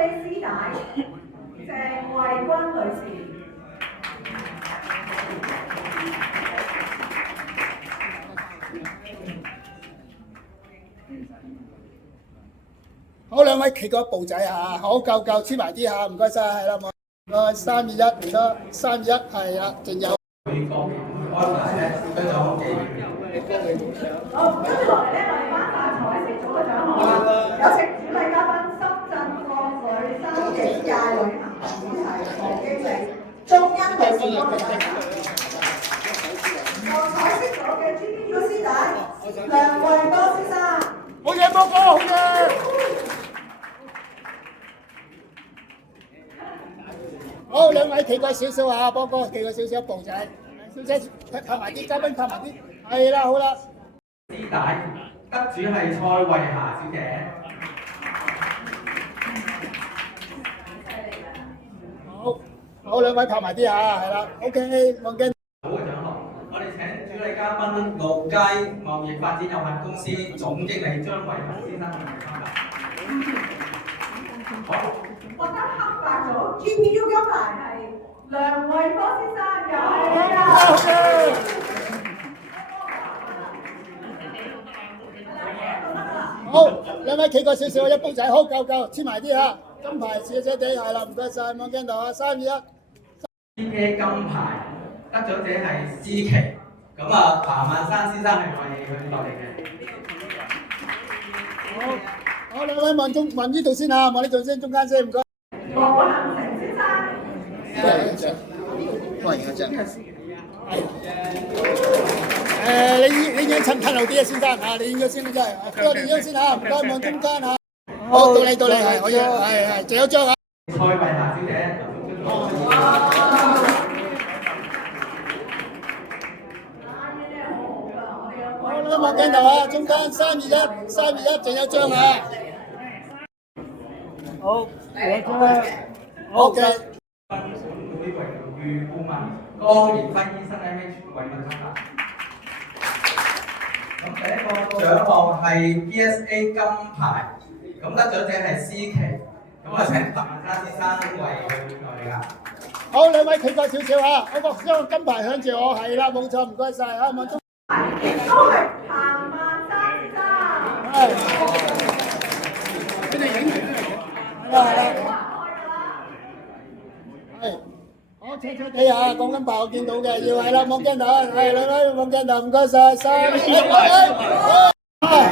PSA 師奶鄭慧君女士。好，兩位企個步仔嚇，好夠黐埋啲嚇，唔該晒，係啦，唔該，3、2、1，唔該，3、2、1，係啦，仲有。安排咧，跟住我記。好，跟住落嚟咧，我哋頒發彩色組嘅獎項啦。有請主禮嘉賓深圳國旅三景界旅行主題部經理鍾欣女士幫我哋頒發。彩色組嘅 GPU 師弟梁惠波先生。好嘢，波哥，好嘢！好，兩位企過少少啊，波哥企過少少步仔，小姐靠埋啲，嘉賓靠埋啲，係啦，好啦。師奶得主係蔡慧霞小姐。好，兩位靠埋啲啊，係啦 ，OK， 望鏡。好嘅獎項，我哋請主禮嘉賓路街貿易發展有限公司總經理張偉文先生同我哋分享。好。獲得黑白組 GPU 金牌係梁惠波先生，又係你啦！好嘅。好，兩位企過少少，一煲仔，好夠，黐埋啲嚇，金牌小姐哋係啦，唔該晒，望鏡頭啊，3、2、1。PK 金牌得獎者係思琪，咁啊彭萬山先生係我哋佢落嚟嘅。好，兩位望呢度先嚇，望呢度先，中間先，唔該。羅幸成先生。歡迎張。你影襯後啲啊，先生嚇，你影咗先啦，真係。多你影先嚇，唔該，望中間嚇。好，到你係可以，係，仲有張啊。蔡慧霞小姐。好啦，望鏡頭啊，中間3、2、1，仲有張啊。好，兩張。OK。本會榮譽顧問江連輝醫生 MH 為民分發。咁第一個獎項係 PSA 金牌，咁得獎者係思琪，咁啊請彭萬山先生為佢來㗎。好，兩位企過少少嚇，我個將金牌向住我，係啦，冇錯，唔該晒嚇，望中。亦都係彭萬山先生。係。你哋影完係啦。係。好，車地下講緊牌我見到嘅，要係啦，望鏡頭，係兩位望鏡頭，唔該晒，3、2、1，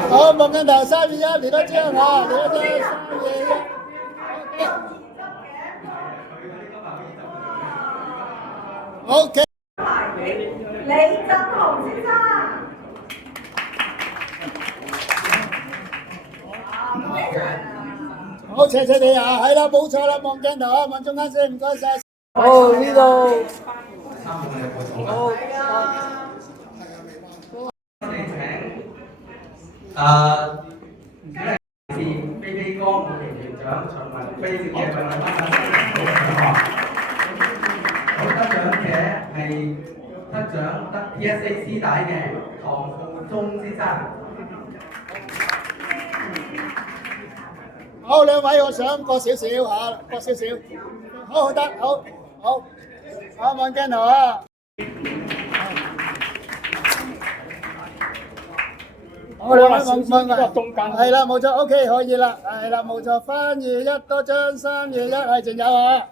好，望鏡頭，3、2、1，嚟多張嚇，嚟多張，3、2、1。OK。李振雄先生。好，斜地下，係啦，冇錯啦，望鏡頭啊，望中間先，唔該晒。好，呢度。好。我哋請飛飛江副團長徐文飛小姐為我哋頒發獎項。好，得獎者係得獎得 PSA 師奶嘅唐浩忠先生。好，兩位，我想過少少嚇，過少少。好得，好，望鏡頭啊。好，兩位望中間。係啦，冇錯 ，OK， 可以啦，係啦，冇錯，翻2、1多張，3、2、1，係仲有啊。